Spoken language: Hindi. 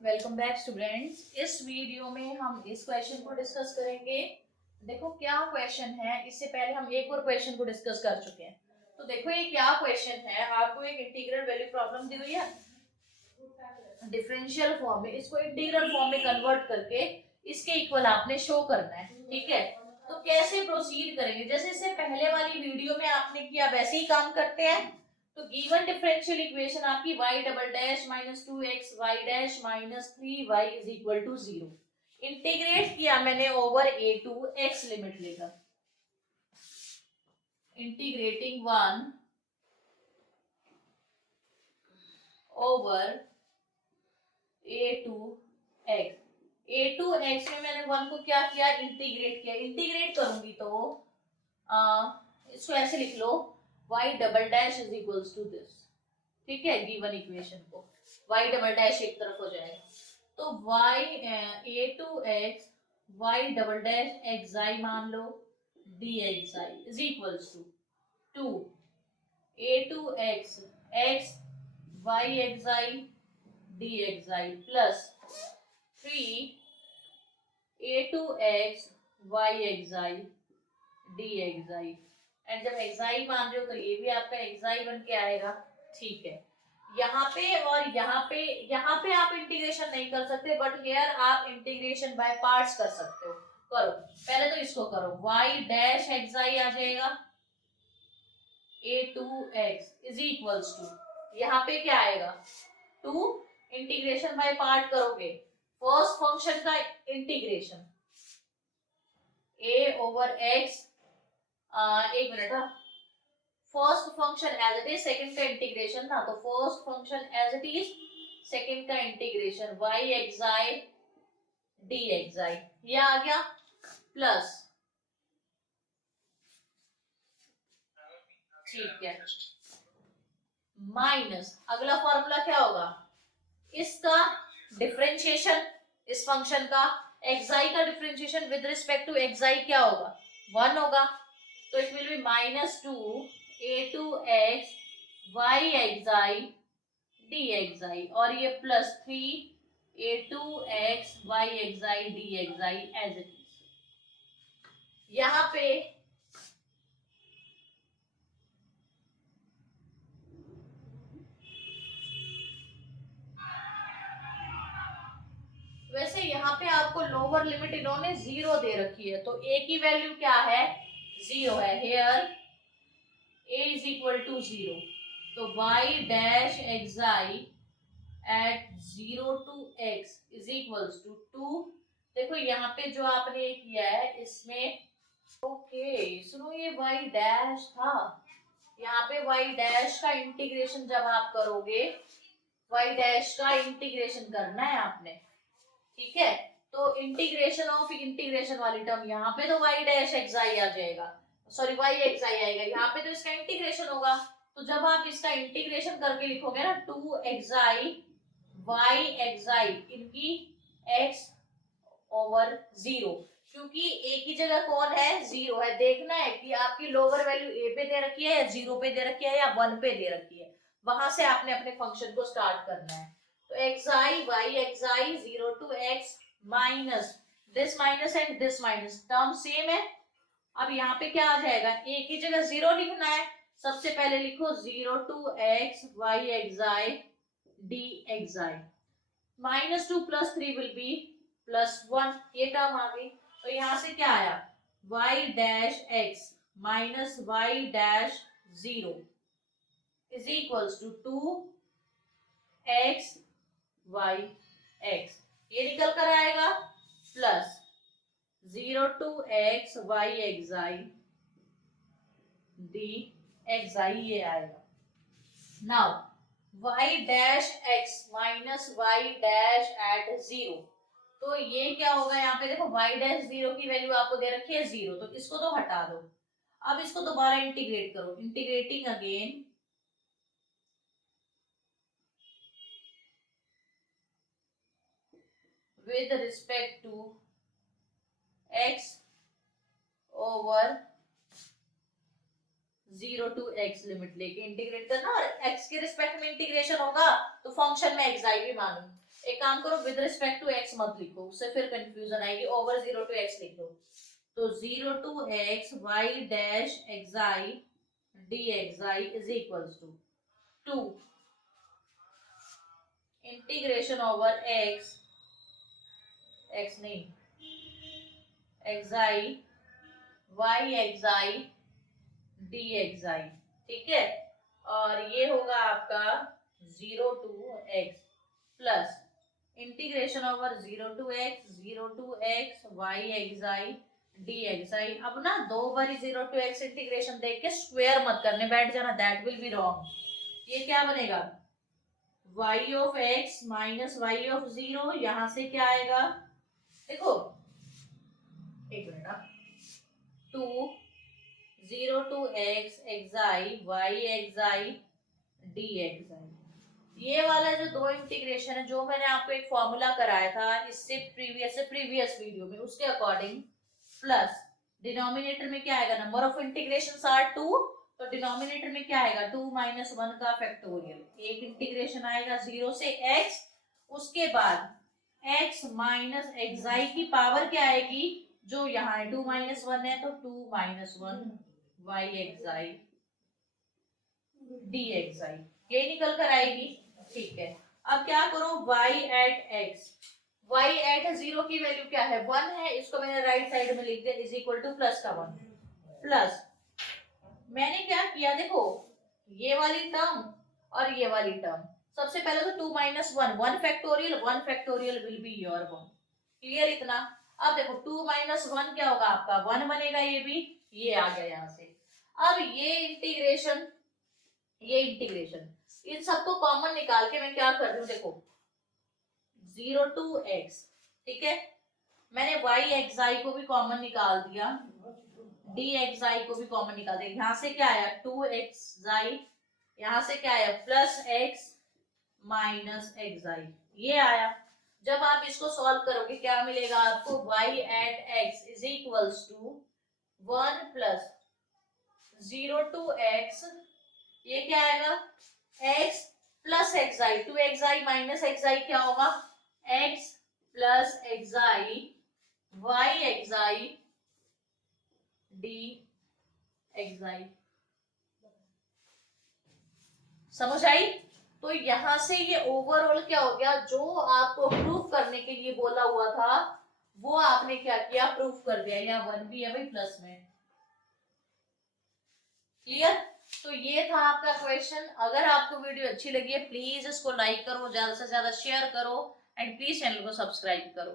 Welcome back students. इस वीडियो में हम इस क्वेश्चन को डिस्कस करेंगे। देखो क्या क्वेश्चन है, इससे पहले हम एक और क्वेश्चन को डिस्कस कर चुके हैं। तो देखो ये क्या क्वेश्चन है, आपको एक इंटीग्रल वैल्यू प्रॉब्लम दी हुई है डिफरेंशियल फॉर्म में, इसको इंटीग्रल फॉर्म में कन्वर्ट करके इसके इक्वल आपने शो करना है। ठीक है, तो कैसे प्रोसीड करेंगे, जैसे इससे पहले वाली वीडियो में आपने किया वैसे ही काम करते हैं। तो गिवन डिफरेंशियल इक्वेशन आपकी y double dash minus 2x y dash minus 3y is equal to 0। Integrate किया मैंने over a to x limit लेकर, integrating 1 over a to x। a to x में मैंने 1 को क्या किया, इंटीग्रेट किया। इंटीग्रेट करूंगी तो इसको ऐसे लिख लो, y double dash is equals to this. ठीक है, गिवन इक्वेशन को y डबल डैश एक तरफ हो जाएगा, तो y a to x y double dash xi मान लो dxi is equals to 2 a to x x y xi dxi plus 3 a to x y xi dxi। And जब xi मान रहे हो तो ये भी आपका xi बन के आएगा। ठीक है, यहाँ पे और यहाँ पे आप इंटीग्रेशन नहीं कर सकते, बट हेयर आप इंटीग्रेशन बाय पार्ट्स कर सकते हो। करो, पहले तो इसको करो, y डैश xi आ जाएगा a to x is equals to, यहाँ पे क्या आएगा 2, इंटीग्रेशन बाय पार्ट करोगे, फर्स्ट फंक्शन का इंटीग्रेशन a ओवर x, एक minute, first function as it is, second का इंटीग्रेशन था, तो first function as it is, second का इंटीग्रेशन y xi dxi, ये आ गया प्लस। ठीक है, माइनस अगला फॉर्मूला क्या होगा, इसका डिफरेंशिएशन, इस फंक्शन का xi का differentiation with respect to xi क्या होगा, 1 होगा, तो it will be minus 2 a to x y xi dxi, और ये plus 3 a to x y xi dxi as it is. यहाँ पे वैसे यहाँ पे आपको लोअर लिमिट इन्होंने 0 दे रखी है, तो a की वैल्यू क्या है, 0 है। Here a is equal to 0, तो y dash xi at 0 to x is equals to 2। देखो यहाँ पे जो आपने किया है इसमें, ओके सुनो, ये y डैश था, यहाँ पे y डैश का इंटीग्रेशन जब आप करोगे, y डैश का इंटीग्रेशन करना है आपने। ठीक है, तो इंटीग्रेशन ऑफ इंटीग्रेशन वाली टर्म, यहाँ पे तो y डैश xi आ जाएगा, सॉरी y xi आएगा, यहाँ पे तो इसका इंटीग्रेशन होगा। तो जब आप इसका इंटीग्रेशन करके लिखोगे ना 2xi y xi इनकी x ओवर 0, क्योंकि a की जगह कौन है, 0 है। देखना है कि आपकी लोअर वैल्यू a पे दे रखी है या 0 पे दे रखी है या 1 पे दे रखी है, वहां से आपने अपने फंक्शन को स्टार्ट करना है। तो xi y xi 0 to x minus this minus and this minus, term same है। अब यहाँ पे क्या आ जाएगा, a की जगह 0 लिखना है, सबसे पहले लिखो 0 to x y xi dxi, minus 2 plus 3 will be plus 1, ये टर्म आ गई। तो यहां से क्या आया, y dash x minus y dash 0 is equals to 2x y x, ये निकल कर आएगा plus 0 to x y xi dxi, ये आएगा। Now y dash x minus y dash at 0, तो ये क्या होगा, यहाँ पे देखो y डैश 0 की वैल्यू आपको दे रखी है 0, तो इसको तो हटा दो। अब इसको दोबारा इंटीग्रेट करो, integrating again with respect to x over 0 to x limit लेके इंटीग्रेट करना, और x के रिस्पेक्ट में इंटीग्रेशन होगा तो फंक्शन में xi भी मालूम। एक काम करो, विद रिस्पेक्ट टू x मत लिखो, उससे फिर कंफ्यूजन आएगी, ओवर 0 to x लिख दो। तो 0 to x y dash xi dxi is equals to 2 integration over x नहीं xi y xi dxi, ठीक है। और ये होगा आपका 0 to x plus integration over 0 to x y xi dxi। अब ना दो बारी 0 to x इंटीग्रेशन देख के स्क्वायर मत करने बैठ जाना, दैट विल बी रॉन्ग। ये क्या बनेगा, y of x minus y of 0, यहां से क्या आएगा, देखो एक minute, 2 0 to x xi y xi dxi। ये वाला जो दो इंटीग्रेशन है, जो मैंने आपको एक फॉर्मूला कराया था इससे प्रीवियस वीडियो में, उसके अकॉर्डिंग प्लस डिनोमिनेटर में क्या आएगा, नंबर ऑफ इंटीग्रेशंस आर 2, तो डिनोमिनेटर में क्या आएगा 2 माइनस 1 का फैक्टोरियल। एक इंटीग्रेशन आएगा 0 से x, उसके बाद x माइनस xi की पावर क्या आएगी, जो यहाँ है 2 माइनस 1 है तो 2 माइनस 1 y xi dxi, ये निकल कर आएगी, ठीक है। अब क्या करो, y at x, y at 0 की वैल्यू क्या है 1 है, इसको मैंने राइट साइड में लिख दिया इज इक्वल टू प्लस का 1, प्लस मैंने क्या किया, देखो ये वाली टर्म और ये वाली टर्म, सबसे पहले तो 2 minus 1 factorial will be your 1, clear इतना। अब देखो 2 माइनस 1 क्या होगा आपका 1 बनेगा, ये भी ये आ गया यहाँ से। अब ये इंटीग्रेशन इन सबको कॉमन निकाल के मैं क्या कर रही हूँ, देखो 0 to x, ठीक है, मैंने y xi को भी कॉमन निकाल दिया, dxi को भी कॉमन निकाल दिया, यहाँ से क्या आया 2xi, यहाँ से क्या आया प्लस x माइनस xi, ये आया। जब आप इसको सॉल्व करोगे क्या मिलेगा आपको, y at x is equals to 1 plus 0 to x, ये क्या आएगा x plus xi, 2xi minus xi क्या होगा x plus xi y xi dxi, समझ आई। तो यहां से ये ओवरऑल क्या हो गया, जो आपको प्रूफ करने के लिए बोला हुआ था वो आपने क्या किया, प्रूफ कर दिया। या 1 भी है भाई प्लस में, क्लियर। तो ये था आपका क्वेश्चन। अगर आपको वीडियो अच्छी लगी है प्लीज इसको लाइक करो, ज्यादा से ज्यादा शेयर करो, एंड प्लीज चैनल को सब्सक्राइब करो।